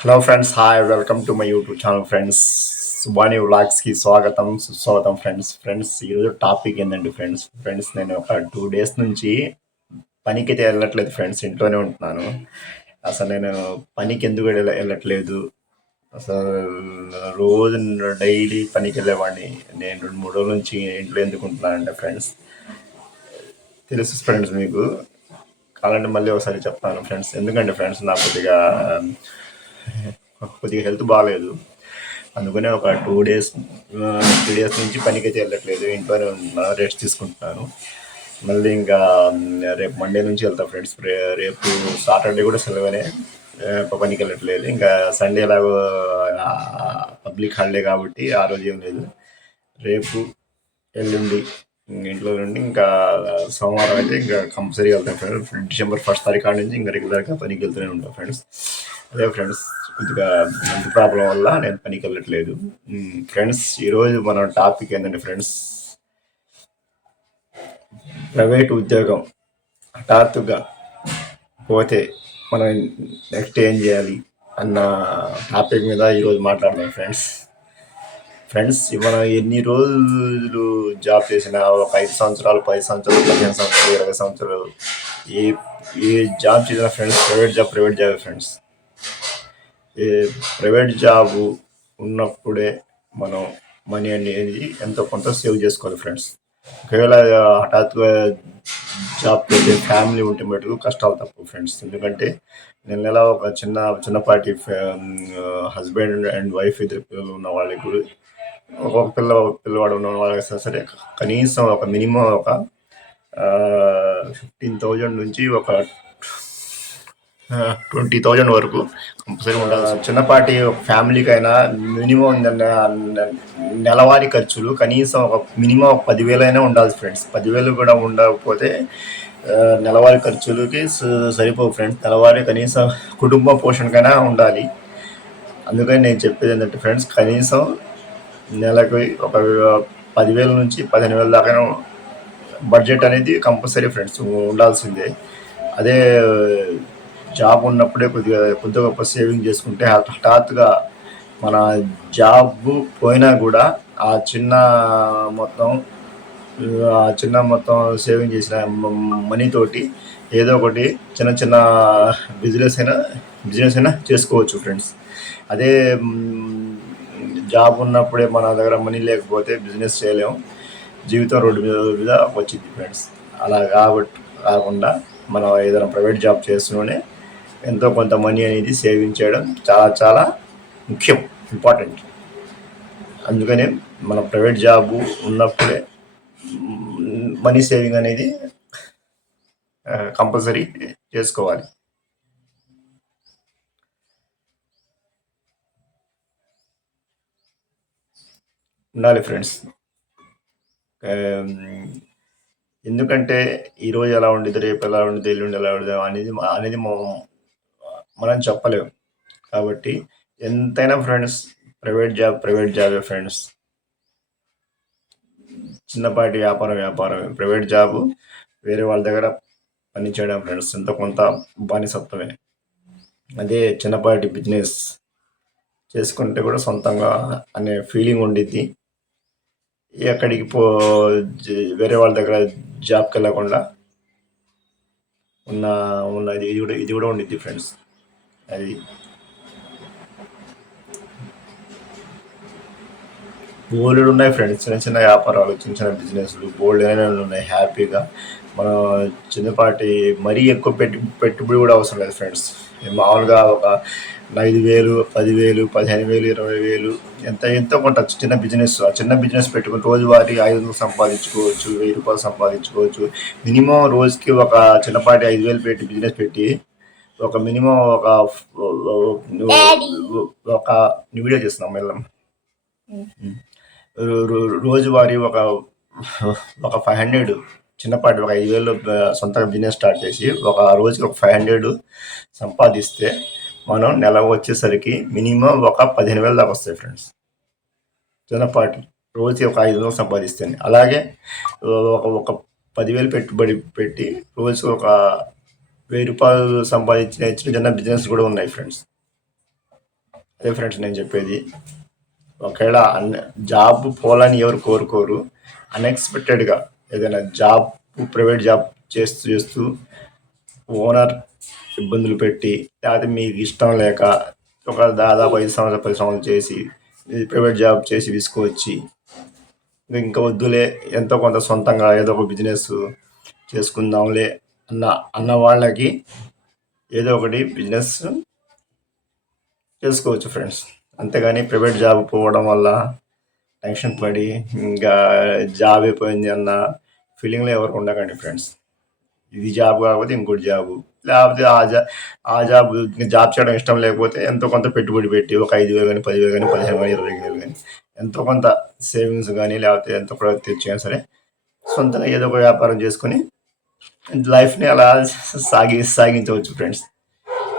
Hello friends hi welcome to my YouTube channel friends Subani వ్లాగ్స్కి స్వాగతం సుస్వాగతం friends friends ఈరోజు topic ఏంటండి friends friends నేను ఒక టూ డేస్ నుంచి పనికి అయితే వెళ్ళట్లేదు ఫ్రెండ్స్ ఇంట్లోనే ఉంటున్నాను. అసలు నేను పనికి ఎందుకు వెళ్ళ వెళ్ళట్లేదు. అసలు రోజు డైలీ పనికి వెళ్ళేవాడిని. నేను రెండు మూడు రోజుల నుంచి ఇంట్లో ఎందుకు ఉంటున్నానంటే ఫ్రెండ్స్ తెలుసు ఫ్రెండ్స్ మీకు. కావాలంటే మళ్ళీ ఒకసారి చెప్తాను ఫ్రెండ్స్ ఎందుకంటే ఫ్రెండ్స్ నాకు కొద్దిగా కొద్దిగా హెల్త్ బాగాలేదు. అందుకనే ఒక టూ డేస్ త్రీ డేస్ నుంచి పనికి అయితే వెళ్ళట్లేదు ఇంట్లోనే ఉన్నా రెస్ట్ తీసుకుంటున్నాను. మళ్ళీ ఇంకా రేపు మండే నుంచి వెళ్తా ఫ్రెండ్స్. రేపు సాటర్డే కూడా సెలవునే పనికి వెళ్ళట్లేదు. ఇంకా సండే ఎలాగో పబ్లిక్ హాలిడే కాబట్టి ఆ రోజు ఏం లేదు. రేపు ఎల్లుండి ఇంట్లో నుండి ఇంకా సోమవారం అయితే ఇంకా కంపల్సరీ వెళ్తాను ఫ్రెండ్స్. డిసెంబర్ ఫస్ట్ తారీఖు నుంచి ఇంకా రెగ్యులర్గా పనికి వెళ్తూనే ఉంటాం ఫ్రెండ్స్. అదే ఫ్రెండ్స్ కొద్దిగా హెల్త్ ప్రాబ్లం వల్ల నేను పనికి వెళ్ళట్లేదు. ఫ్రెండ్స్ ఈరోజు మన టాపిక్ ఏంటంటే ఫ్రెండ్స్ ప్రైవేట్ ఉద్యోగం హఠాత్తుగా పోతే మనం నెక్స్ట్ ఏం చేయాలి అన్న టాపిక్ మీద ఈరోజు మాట్లాడదాం ఫ్రెండ్స్ ఫ్రెండ్స్ మనం ఎన్ని రోజులు జాబ్ చేసినా ఒక ఐదు సంవత్సరాలు పది సంవత్సరాలు పదిహేను సంవత్సరాలు ఇరవై సంవత్సరాలు ఏ ఏ జాబ్ చేసిన friends private job private job friends private job ఉన్నప్పుడే మనం మనీ అనేది ఎంతో కొంత సేవ్ చేసుకోవాలి ఫ్రెండ్స్. ఒకవేళ హఠాత్తుగా జాబ్ పెట్టే ఫ్యామిలీ ఉంటే మటుకు కష్టాలు తప్పు ఫ్రెండ్స్. ఎందుకంటే నెల నెల ఒక చిన్న చిన్నపాటి హస్బెండ్ అండ్ వైఫ్ ఇద్దరు పిల్లలు ఉన్న వాళ్ళకి కూడా ఒక్కొక్క పిల్ల ఒక పిల్లవాడు ఉన్న వాళ్ళకి సరే కనీసం ఒక మినిమం ఒక ఫిఫ్టీన్ థౌజండ్ నుంచి ఒక ట్వంటీ థౌజండ్ వరకు కంపల్సరీ ఉండాలి. చిన్నపాటి ఫ్యామిలీకైనా మినిమం నెలవారీ ఖర్చులు కనీసం ఒక మినిమం ఒక పదివేలు అయినా ఉండాలి ఫ్రెండ్స్. పదివేలు కూడా ఉండకపోతే నెలవారీ ఖర్చులకి సరిపోవు ఫ్రెండ్స్. నెలవారీ కనీసం కుటుంబ పోషణకైనా ఉండాలి. అందుకని నేను చెప్పేది ఏంటంటే ఫ్రెండ్స్ కనీసం నెలకు ఒక పదివేల నుంచి పదిహేను వేల దాకా బడ్జెట్ అనేది కంపల్సరీ ఫ్రెండ్స్ ఉండాల్సిందే. అదే జాబ్ ఉన్నప్పుడే కొద్దిగా కొద్దిగా గొప్ప సేవింగ్ చేసుకుంటే హఠాత్తుగా మన జాబ్ పోయినా కూడా ఆ చిన్న మొత్తం ఆ చిన్న మొత్తం సేవింగ్ చేసిన మనీ తోటి ఏదో ఒకటి చిన్న చిన్న బిజినెస్ అయినా బిజినెస్ అయినా చేసుకోవచ్చు ఫ్రెండ్స్ అదే జాబ్ ఉన్నప్పుడే మన దగ్గర మనీ లేకపోతే బిజినెస్ చేయలేము జీవితం రోడ్డు మీద మీద వచ్చింది ఫ్రెండ్స్ అలా కాబట్టి కాకుండా మనం ఏదైనా ప్రైవేట్ జాబ్ చేస్తూనే ఎంతో కొంత మనీ అనేది సేవింగ్ చేయడం చాలా చాలా ముఖ్యం ఇంపార్టెంట్ అందుకనే మన ప్రైవేట్ జాబు ఉన్నప్పుడే మనీ సేవింగ్ అనేది కంపల్సరీ చేసుకోవాలి. ఉండాలి ఫ్రెండ్స్ ఎందుకంటే ఈరోజు ఎలా ఉండేది రేపు ఎలా ఉండేది ఎల్లుండి ఎలా ఉండదు అనేది అనేది అనేది మనం చెప్పలేము కాబట్టి ఎంతైనా ఫ్రెండ్స్ ప్రైవేట్ జాబ్ ప్రైవేట్ జాబే ఫ్రెండ్స్ చిన్నపాటి వ్యాపారం వ్యాపారం. ప్రైవేట్ జాబ్ వేరే వాళ్ళ దగ్గర పని చేయడం ఫ్రెండ్స్ ఎంత కొంత బానిసత్వమే. అదే చిన్నపాటి బిజినెస్ చేసుకుంటే కూడా సొంతంగా అనే ఫీలింగ్ ఉండిద్ది. ఎక్కడికి పో వేరే వాళ్ళ దగ్గర జాబ్కి వెళ్ళకుండా ఉన్న ఉన్న ఇది కూడా ఇది కూడా ఉండిద్ది ఫ్రెండ్స్ అది. బోల్డ్ ఉన్నాయి ఫ్రెండ్స్. చిన్న చిన్న వ్యాపారాలు చిన్న చిన్న బిజినెస్లు. బోల్డ్ అనేవి ఉన్నాయి హ్యాపీగా. మనం చిన్నపాటి మరీ ఎక్కువ పెట్టి పెట్టుబడి కూడా అవసరం లేదు ఫ్రెండ్స్. మామూలుగా ఒక ఐదు వేలు పదివేలు పదిహేను వేలు ఇరవై వేలు ఎంత ఎంతో కొంత చిన్న బిజినెస్ ఆ చిన్న బిజినెస్ పెట్టుకుని రోజువారి ఐదు వందలు సంపాదించుకోవచ్చు వెయ్యి రూపాయలు సంపాదించుకోవచ్చు. మినిమం రోజుకి ఒక చిన్నపాటి ఐదు వేలు పెట్టి బిజినెస్ పెట్టి ఒక మినిమం ఒక ఒక వీడియో చేస్తున్నాం మెల్లం. రోజువారీ ఒక ఒక ఫైవ్ హండ్రెడ్ చిన్నపాటి ఒక ఐదు వేలు సొంతంగా బిజినెస్ స్టార్ట్ చేసి ఒక రోజుకి ఒక ఫైవ్ హండ్రెడ్ సంపాదిస్తే మనం నెల వచ్చేసరికి మినిమం ఒక పదిహేను వేలు దాకా వస్తాయి ఫ్రెండ్స్. చిన్నపాటి రోజుకి ఒక ఐదు వందలు సంపాదిస్తాను. అలాగే ఒక ఒక పదివేలు పెట్టుబడి పెట్టి రోజుకి ఒక వెయ్యి రూపాయలు సంపాదించిన చిన్న చిన్న బిజినెస్ కూడా ఉన్నాయి ఫ్రెండ్స్ అదే ఫ్రెండ్స్ నేను చెప్పేది. ఒకవేళ అన్ జాబ్ పోలని ఎవరు కోరుకోరు. అన్ఎక్స్పెక్టెడ్గా ఏదైనా జాబ్ ప్రైవేట్ జాబ్ చేస్తూ చేస్తూ ఓనర్ ఇబ్బందులు పెట్టి లేకపోతే మీకు ఇష్టం లేక ఒక దాదాపు ఐదు సంవత్సరాలు పది సంవత్సరాలు చేసి ప్రైవేట్ జాబ్ చేసి తీసుకువచ్చి ఇంకా వద్దులే ఎంతో కొంత సొంతంగా ఏదో ఒక బిజినెస్ చేసుకుందాంలే అన్న అన్న వాళ్ళకి ఏదో ఒకటి బిజినెస్ చేసుకోవచ్చు ఫ్రెండ్స్ అంతేగాని ప్రైవేట్ జాబ్ పోవడం వల్ల టెన్షన్ పడి ఇంకా జాబ్ అయిపోయింది అన్న ఫీలింగ్లో ఎవరు ఉండకండి ఫ్రెండ్స్ ఇది జాబ్ కాకపోతే ఇంకోటి జాబ్ లేకపోతే ఆ జాబ్ ఆ జాబ్ జాబ్ చేయడం ఇష్టం లేకపోతే ఎంతో కొంత పెట్టుబడి పెట్టి ఒక ఐదు వేలు కానీ పదివేలు కానీ పదిహేను కానీ ఇరవై వేలు కానీ ఎంతో కొంత సేవింగ్స్ కానీ లేకపోతే ఎంతో కూడా తెచ్చినా సరే సొంతంగా ఏదో ఒక వ్యాపారం చేసుకొని లైఫ్ని అలా సాగి సాగించవచ్చు ఫ్రెండ్స్.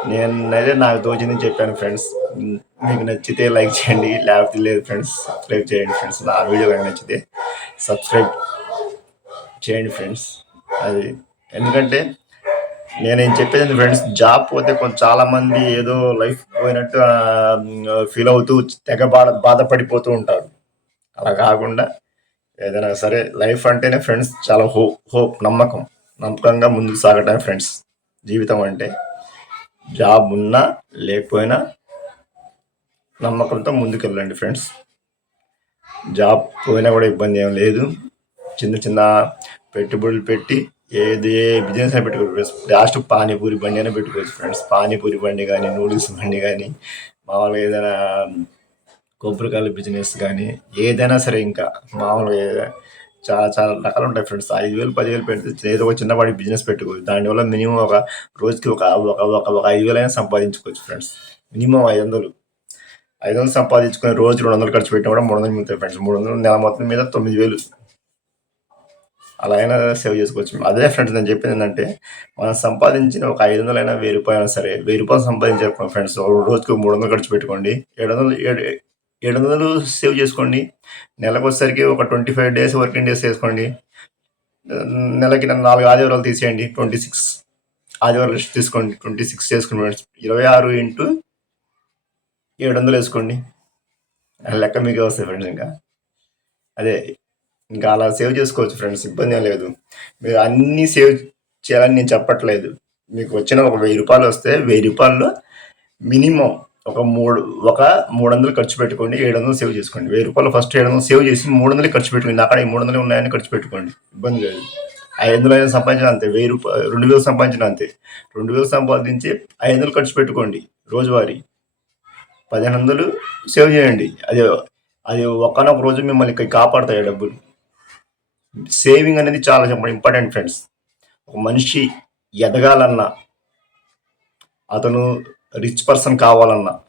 నేనైతే నాకు తోచింది చెప్పాను ఫ్రెండ్స్. మీకు నచ్చితే లైక్ చేయండి లేకపోతే లేదు ఫ్రెండ్స్. సబ్స్క్రైబ్ చేయండి ఫ్రెండ్స్. నా వీడియో కానీ నచ్చితే సబ్స్క్రైబ్ చేయండి ఫ్రెండ్స్. అది ఎందుకంటే నేనేం చెప్పేది ఫ్రెండ్స్? జాబ్ పోతే కొంచెం చాలామంది ఏదో లైఫ్ పోయినట్టు ఫీల్ అవుతూ తెగ బాధ బాధపడిపోతూ ఉంటారు. అలా కాకుండా ఏదైనా సరే లైఫ్ అంటేనే ఫ్రెండ్స్ చాలా హో హోప్ నమ్మకం. నమ్మకంగా ముందుకు సాగటం ఫ్రెండ్స్ జీవితం అంటే జాబ్ ఉన్నా లేకపోయినా నమ్మకంతో ముందుకు వెళ్ళండి ఫ్రెండ్స్ జాబ్ పోయినా కూడా ఇబ్బంది ఏం లేదు. చిన్న చిన్న పెట్టుబడులు పెట్టి ఏది ఏ బిజినెస్ అయినా పెట్టుకోవచ్చు. లాస్ట్ పానీపూరి బండి అయినా పెట్టుకోవచ్చు ఫ్రెండ్స్ పానీపూరి బండి కానీ నూడిల్స్ బండి కానీ మామూలుగా ఏదైనా కొబ్బరికాయల బిజినెస్ కానీ ఏదైనా సరే ఇంకా మామూలుగా ఏదైనా చాలా చాలా రకాలు ఉంటాయి ఫ్రెండ్స్ ఐదు వేలు పదివేలు పెడితే ఏదో ఒక చిన్నపాటి బిజినెస్ పెట్టుకోవచ్చు. దానివల్ల మినిమం ఒక రోజుకి ఒక ఒక ఒక ఒక ఐదు వేలు అయినా సంపాదించుకోవచ్చు ఫ్రెండ్స్ మినిమం ఐదు వందలు. ఐదు వందలు సంపాదించుకుని రోజు రెండు వందలు ఖర్చు పెట్టినా కూడా మూడు వందలు మిగులుతాయి ఫ్రెండ్స్ మూడు వందలు నెల మొత్తం మీద తొమ్మిది వేలు. అలా అయినా సేవ్ చేసుకోవచ్చు. అదే ఫ్రెండ్స్ నేను చెప్పింది ఏంటంటే మనం సంపాదించిన ఒక ఐదు వందలైనా వెయ్యి రూపాయలు అయినా సరే వెయ్యి రూపాయలు సంపాదించారు ఫ్రెండ్స్ రోజుకి మూడు వందలు ఖర్చు పెట్టుకోండి. ఏడు వందలు ఏడు ఏడు వందలు సేవ్ చేసుకోండి. నెలకు వచ్చేసరికి ఒక twenty five days working days చేసుకోండి నెలకి నాలుగు ఆదివారాలు తీసేయండి. ట్వంటీ సిక్స్ ఆదివారాలు రెస్ట్ తీసుకోండి. ట్వంటీ సిక్స్ చేసుకోండి ఫ్రెండ్స్ ఇరవై ఆరు ఇంటూ ఏడు వందలు వేసుకోండి లెక్క మీకు వస్తాయి ఫ్రెండ్స్ ఇంకా. అదే ఇంకా అలా సేవ్ చేసుకోవచ్చు ఫ్రెండ్స్ ఇబ్బంది ఏం లేదు. మీరు అన్నీ సేవ్ చేయాలని నేను చెప్పట్లేదు. మీకు వచ్చిన ఒక వెయ్యి రూపాయలు వస్తే వెయ్యి రూపాయల్లో మినిమం ఒక మూడు ఒక మూడు వందలు ఖర్చు పెట్టుకోండి ఏడు వందలు సేవ్ చేసుకోండి. వెయ్యి రూపాయలు ఫస్ట్ ఏడు వందలు సేవ్ చేసి మూడు వందలు ఖర్చు పెట్టుకోండి. అక్కడ ఈ మూడు వందలు ఉన్నాయని ఖర్చు పెట్టుకోండి. ఇబ్బంది లేదు. ఐదు వందలు అయినా సంపాదించిన అంతే. వెయ్యి రూపాయలు రెండు వేలు సంపాదించిన అంతే. రెండు వేలు సంపాదించి ఐదు వందలు ఖర్చు పెట్టుకోండి రోజువారీ. పదిహేను వందలు సేవ్ చేయండి. అది అది ఒకనొక రోజు మిమ్మల్ని కాపాడుతాయి డబ్బులు. సేవింగ్ అనేది చాలా ఇంపార్టెంట్ ఫ్రెండ్స్. ఒక మనిషి ఎదగాలన్నా అతను రిచ్ పర్సన్ కావాలన్నా.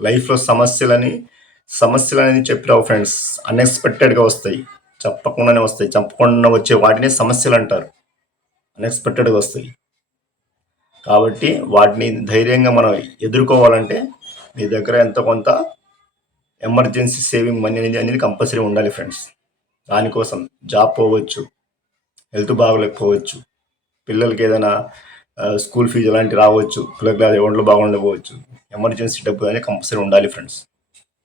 లైఫ్లో సమస్యలని సమస్యలు అనేది చెప్పిరావు ఫ్రెండ్స్. అన్ఎక్స్పెక్టెడ్గా వస్తాయి. చెప్పకుండానే వస్తాయి. చెప్పకుండా వచ్చే వాటిని సమస్యలు అంటారు. అన్ఎక్స్పెక్టెడ్గా వస్తాయి. కాబట్టి వాటిని ధైర్యంగా మనం ఎదుర్కోవాలంటే మీ దగ్గర ఎంతో కొంత ఎమర్జెన్సీ సేవింగ్ మనీ అనేది అనేది కంపల్సరీ ఉండాలి ఫ్రెండ్స్. దానికోసం జాబ్ పోవచ్చు. హెల్త్ బాగోలేకపోవచ్చు. పిల్లలకి ఏదైనా స్కూల్ ఫీజు అలాంటివి రావచ్చు? పిల్లలకి అది ఒంట్లో బాగుండకపోవచ్చు? ఎమర్జెన్సీ డబ్బు అనేది కంపల్సరీ ఉండాలి ఫ్రెండ్స్.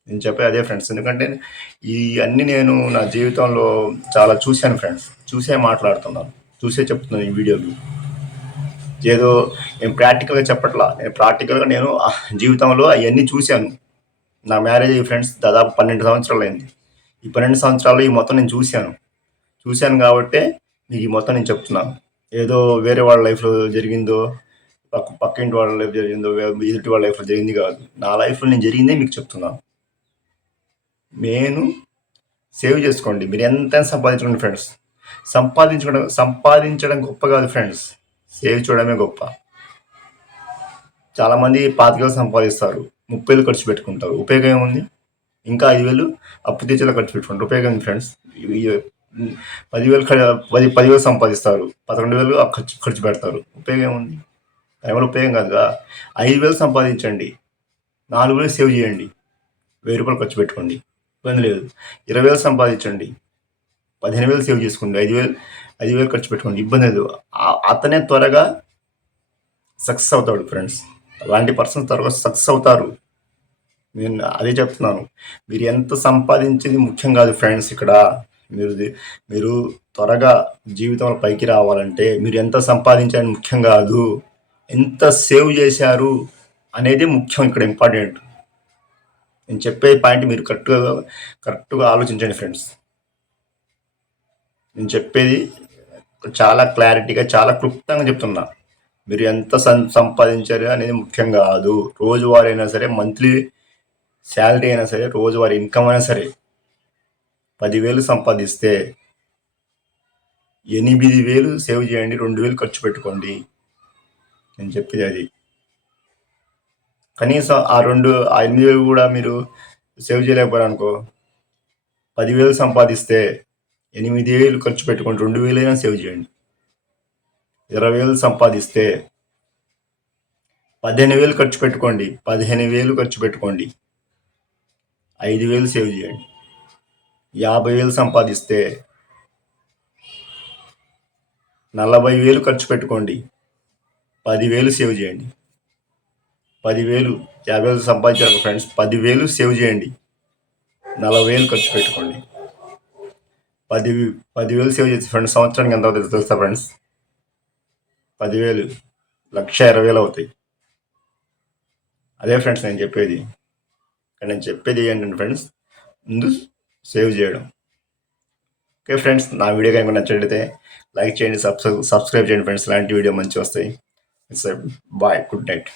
నేను చెప్పే అదే ఫ్రెండ్స్. ఎందుకంటే ఈ అన్ని నేను నా జీవితంలో చాలా చూశాను ఫ్రెండ్స్. చూసే మాట్లాడుతున్నాను. చూసే చెప్తున్నాను ఈ వీడియోలు. ఏదో నేను ప్రాక్టికల్గా చెప్పట్లా. నేను ప్రాక్టికల్గా నేను జీవితంలో అవన్నీ చూశాను. నా మ్యారేజ్ ఫ్రెండ్స్ దాదాపు పన్నెండు సంవత్సరాలు అయింది. ఈ పన్నెండు సంవత్సరాలు ఈ మొత్తం నేను చూశాను. చూశాను కాబట్టే మీకు ఈ మొత్తం నేను చెప్తున్నాను. ఏదో వేరే వాళ్ళ లైఫ్లో జరిగిందో పక్క పక్క ఇంటి వాళ్ళ లైఫ్ జరిగిందో ఎదుటి వాళ్ళ లైఫ్లో జరిగింది కాదు. నా లైఫ్లో నేను జరిగిందే మీకు చెప్తున్నాను నేను సేవ్ చేసుకోండి. మీరు ఎంత సంపాదించుకోండి ఫ్రెండ్స్ సంపాదించుకోవడం సంపాదించడం గొప్ప కాదు ఫ్రెండ్స్ సేవ్ చేయడమే గొప్ప. చాలామంది పాతికేలు సంపాదిస్తారు. ముప్పై వేలు ఖర్చు పెట్టుకుంటారు. ఉపయోగం ఏముంది? ఇంకా ఐదు వేలు అప్పు తీర్చేలా ఖర్చు పెట్టుకుంటారు. ఉపయోగం ఫ్రెండ్స్ పదివేలు పది పదివేలు సంపాదిస్తారు. పదకొండు వేలు ఖర్చు ఖర్చు పెడతారు. ఉపయోగం ఏముంది? దానివల్ల ఉపయోగం కాదుగా. ఐదు వేలు సంపాదించండి. నాలుగు వేలు సేవ్ చేయండి. వెయ్యి రూపాయలు ఖర్చు పెట్టుకోండి. ఇబ్బంది లేదు. ఇరవై వేలు సంపాదించండి. పదిహేను వేలు సేవ్ చేసుకోండి. ఐదు వేలు ఐదు వేలు ఖర్చు పెట్టుకోండి. ఇబ్బంది లేదు. అతనే త్వరగా సక్సెస్ అవుతాడు ఫ్రెండ్స్. అలాంటి పర్సన్ త్వరగా సక్సెస్ అవుతారు. నేను అదే చెప్తున్నాను. మీరు ఎంత సంపాదించేది ముఖ్యం కాదు ఫ్రెండ్స్ ఇక్కడ. మీరు మీరు త్వరగా జీవితంలో పైకి రావాలంటే మీరు ఎంత సంపాదించారని ముఖ్యం కాదు ఎంత సేవ్ చేశారు అనేది ముఖ్యం ఇక్కడ ఇంపార్టెంట్. నేను చెప్పే పాయింట్ మీరు కరెక్ట్గా కరెక్ట్గా ఆలోచించండి ఫ్రెండ్స్. నేను చెప్పేది చాలా క్లారిటీగా చాలా క్లుప్తంగా చెప్తున్నా. మీరు ఎంత సం సంపాదించారు అనేది ముఖ్యం కాదు. రోజువారీ అయినా సరే మంత్లీ శాలరీ అయినా సరే రోజువారీ ఇన్కమ్ అయినా సరే పదివేలు సంపాదిస్తే ఎనిమిది వేలు సేవ్ చేయండి రెండు వేలు ఖర్చు పెట్టుకోండి నేను చెప్పేది అది. కనీసం ఆ రెండు ఆ ఎనిమిది వేలు కూడా మీరు సేవ్ చేయలేకపోయారు అనుకో పదివేలు సంపాదిస్తే ఎనిమిది వేలు ఖర్చు పెట్టుకోండి రెండు వేలైనా సేవ్ చేయండి. ఇరవై వేలు సంపాదిస్తే పదిహేను వేలు ఖర్చు పెట్టుకోండి పదిహేను వేలు ఖర్చు పెట్టుకోండి ఐదు వేలు సేవ్ చేయండి. యాభై వేలు సంపాదిస్తే నలభై వేలు ఖర్చు పెట్టుకోండి. పదివేలు సేవ్ చేయండి. పదివేలు యాభై వేలు సంపాదించారు ఫ్రెండ్స్ పదివేలు సేవ్ చేయండి. నలభై వేలు ఖర్చు పెట్టుకోండి. పది పదివేలు సేవ్ చేసి ఫ్రెండ్స్ సంవత్సరానికి ఎంత అవుతుంది తెలుసా ఫ్రెండ్స్? పదివేలు లక్ష ఇరవై వేలు అవుతాయి. అదే ఫ్రెండ్స్ నేను చెప్పేది. నేను చెప్పేది ఏంటంటే ఫ్రెండ్స్ ముందు సేవ్ చేయడం. ఓకే ఫ్రెండ్స్ నా వీడియో కనుక నచ్చినట్లయితే లైక్ చేయండి సబ్స్క్రైబ్ సబ్స్క్రైబ్ చేయండి ఫ్రెండ్స్ ఇలాంటి వీడియో మంచిగా వస్తాయి. Bye good night